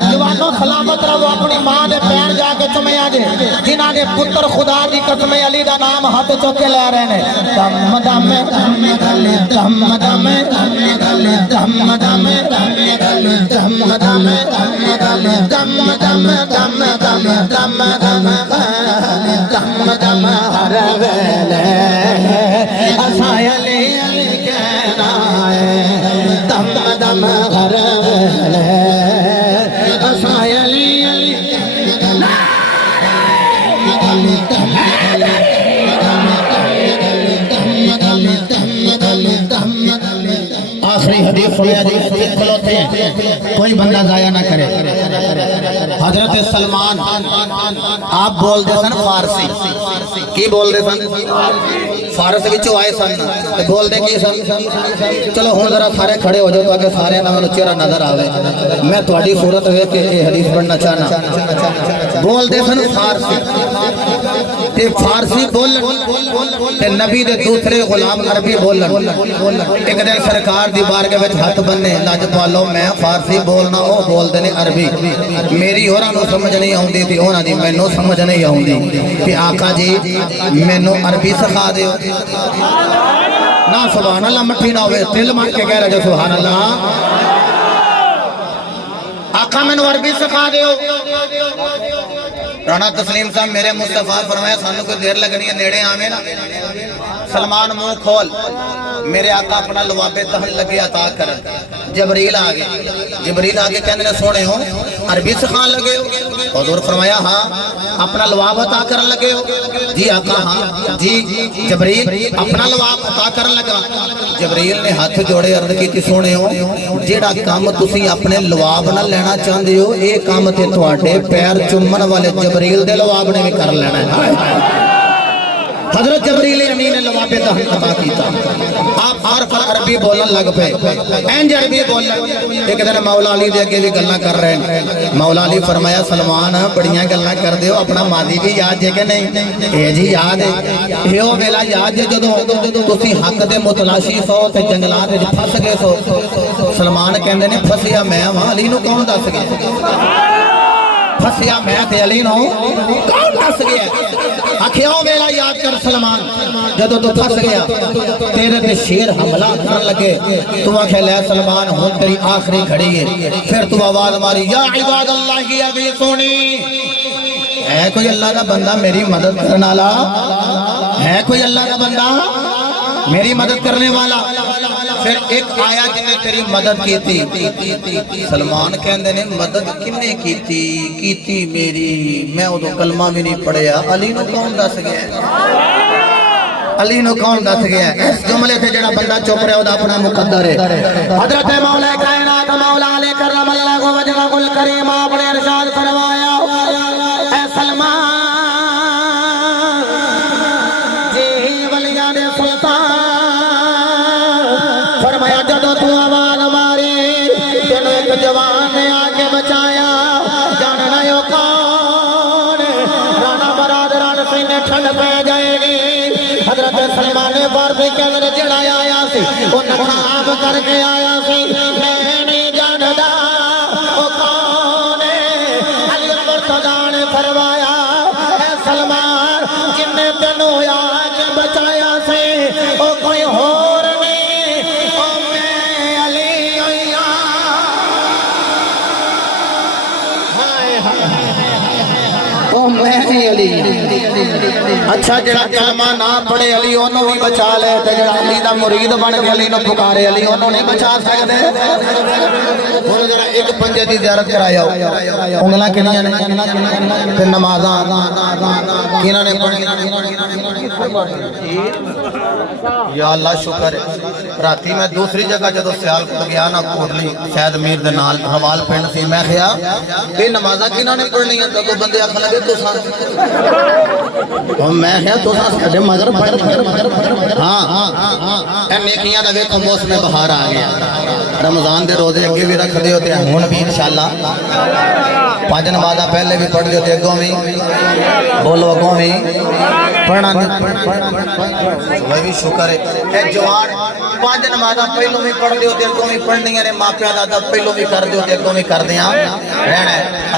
جوانوں سلامت رہو اپنی ماں دے پیر جا کے چومیا جے جنہاں دے پتر خدا دی قسم علی دا نام ہاتھ چوک کے لے رہے نے دم دم دم دم دم دم دم دم دم دم دم ہر ویلے اساں علی علی کہنا ہے دم دم ہر ویلے اساں علی علی آخری حدیث سنیا جی کھلوتے ہیں کوئی بندہ ضائع نہ کرے حضرت سلمان آپ بول دے سن فارسی کی بول دے سن فارس وچوں آئے سن بول دے کی سن چلو ہن ذرا سارے کھڑے ہو جاؤ تاکہ سارے نال چہرہ نظر آوے میں تہاڈی صورت ویکھ کے یہ حدیث پڑھنا چاہنا بول دے سن فارسی تے فارسی بولن تے نبی دے دوسرے غلام عربی بولن ایک دن سرکار دی بارگاہ وچ ہاتھ بننے لج پالو میں فارسی بولنا او بول دے نے عربی میری ہوراں نو سمجھ نہیں آوندی تے ہوراں دی مینوں سمجھ نہیں آوندی کہ آقا جی مینوں عربی سکھا دیو نا سبحان اللہ مٹھی نہ ہوئے دل مان کے کہہ رہے جو سبحان اللہ آقا مینوں عربی سکھا دیو رانا تسلیم صاحب میرے مصطفیٰ فرمایا سانو کوئی دیر لگنی ہے نیڑے آمیں نا سلمان منہ کھول میرے آقا اپنا لواب تحل لگے عطا کر جبریل آگے کہنے نے سونے ہو عربی سکھان لگے ہو حضور فرمایا ہاں اپنا لواب عطا کرن لگے ہو جی آقا ہاں جی جبریل اپنا لواب عطا کرن لگا جبریل نے ہاتھ جوڑے عرض کی سونے ہو جیڑا کام تسی اپنے لواب نہ لینا چاہندے ہو اے کام تے تواڈے پیر چومن والے جبریل دے لواب نے بھی کر لینا ہے حضرت جبریل امین نے لواب تحل عطا کیتا آپ عارف عربی بولن لگ پے اینج عربی بولن ایک دن مولا علی دے اگے بھی گلاں کر رہے ہیں مولا علی فرمایا سلمان بڑیاں گلاں کر دیو اپنا ماضی بھی یاد جے کہ نہیں اے جی یاد ہے ایو ویلا یاد جے جدوں تسی حق دے متلاشی سو تے جنگلات وچ پھس گئے سو سلمان کہندے نے پھسیا میں علی نو کون دس گیا پھسیا میں تے علی نو کون دس گیا آکھیاں میرا یاد کر سلمان جدو تو پھس گیا تیرے تے شیر حملہ کرن لگے تو آکھے لے سلمان ہن تیری آخری گھڑی ہے پھر تو آواز ماری یا عباد اللہ کی ابھی سونی ہے کوئی اللہ کا بندہ میری مدد کرنے والا ہے کوئی اللہ کا بندہ میری مدد کرنے والا پھر ایک آیا جنہیں تیری مدد کی تھی سلمان کہندے نے مدد کنے کیتی میری میں ادو کلمہ بھی نہیں پڑھیا علی نو کون دس گیا علی نو کون دس گیا اس جملے سے جڑا بندہ چپ رہا ہے اپنا مقدر ہے حضرت مولا کائنات مولا علی کرم اللہ وجہہ الکریم اپنے ارشاد فرمایا اے سلمان جی ولیاں دے سلطان فرمایا جدو تو آواز ماری تینوں ایک جوان نے آکے بچایا جاننا یو کون رانا برادران سینے ٹھنڈ پہ جائے گی حضرت سلمان فارسی کے اندر جڑا آیا سی وہ نقاب کر کے آیا سی میں نہیں جاندا وہ کون علی مرتضیٰ نے فرمایا اے سلمان جن نے تینوں آکے بچایا سی وہ کوئی اور اچھا جڑا کلمہ نہ پڑھے علی انہوں بھی بچا لے تے جڑا علی دا مرید بن کے علی نو پکارے علی انہوں نہیں بچا سکتے ہن ذرا ایک پنجے دی زیارت کرایا انگلاں کنیاں نے تے نمازاں کیناں نے پڑھی یا اللہ شکر ہے راتی میں دوسری جگہ جدو سیال کو گیا نا کوٹلی سید میر دے نال حوال پنڈ سی میں کہیا اے نمازاں کیناں نے پڑھنی ہیں تو بندے آکھن لگے تساں میں ہے تساں ساڈے مگر ہاں اے نیکیاں دا ویکھو موسم بہار آ گیا رمضان دے روزے اگے بھی رکھ دیو تے ہن بھی انشاءاللہ 5 نمازاں پہلے بھی پڑھ دیو تے اگوں بھی بولو اگوں بھی پڑھنا وہ بھی شکر ہے اے جوان 5 نمازاں پہلوں بھی پڑھ دیو تے اگوں بھی پڑھنیاں نے ماں پیو دا ادب پہلوں بھی کر دیو تے اگوں بھی کر دیاں رہنا ہے